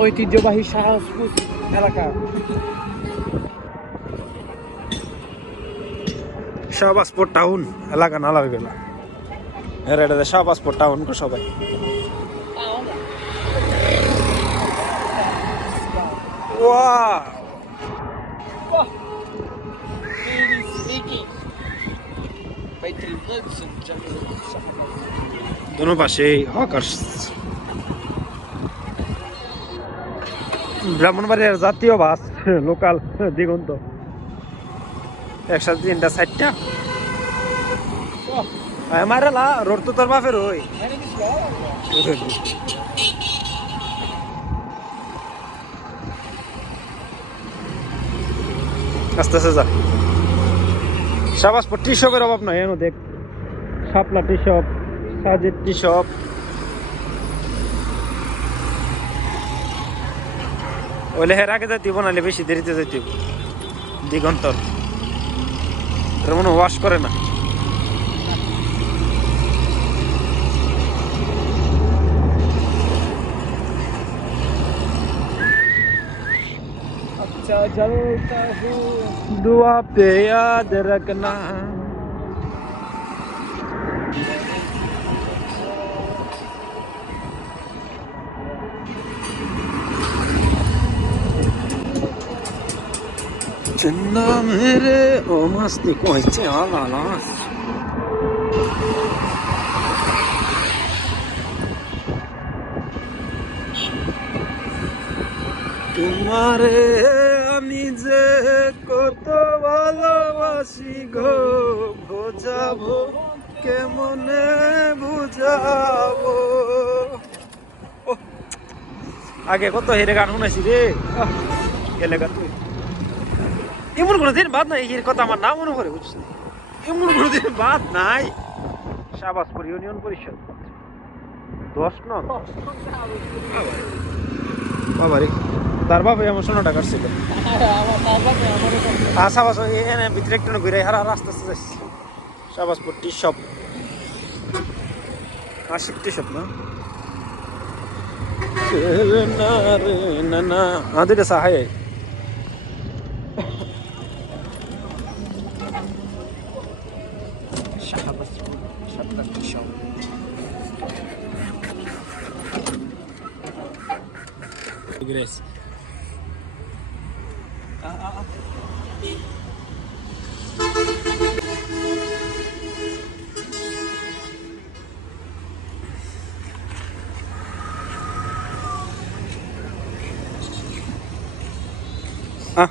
ঐতিহ্যবাহী শাহপুর এলাকা। শাহবাজপুর টাউন এলাকা নালার গেল এর এটা শাহবাজপুর টাউন কো সবাই। দোনো পাশে হকার্স। ব্রাহ্মণবাড়িয়ার জাতীয় বাস লোকাল দিগন্ত। একসাথে তিনটা, চারটা। আমার লা, রোড তো তোর বাপের ওই। আস্তে আস্তে টি অভাব এনো দেখ। শাপলা টি শপ সাজের টি শপ ওইলে হের আগে যাইতে নাহলে বেশি দেরিতে যাইতে হইব। দিগন্তর এটা মনে ওয়াশ করে না अच्छा जलता हूँ दुआ पे याद रखना Selamları olmazdı koydu ağlamaz. তোমারে আমি যে কত ভালোবাসি গো বোঝাবো কেমনে বুঝাবো আগে কত হেরে গান শুনেছি রে গেলে এলাকা তুই এমন কোনো দিন বাদ নাই এর কথা আমার নাম মনে করে বুঝছি। এমন কোনো দিন বাদ নাই। শাহবাজপুর ইউনিয়ন পরিষদ। দশ নং। বাবা রে তার বাবা এমন শোনো টাকার ছিল আশা বাস এনে ভিতরে একটু ঘুরে হারা রাস্তা আস্তে যাচ্ছি। Shahbazpur tea shop Ashik tea shop না না না। না দুইটা সাহায্য Shahbazpur Shapla tea shop Grace. Ah.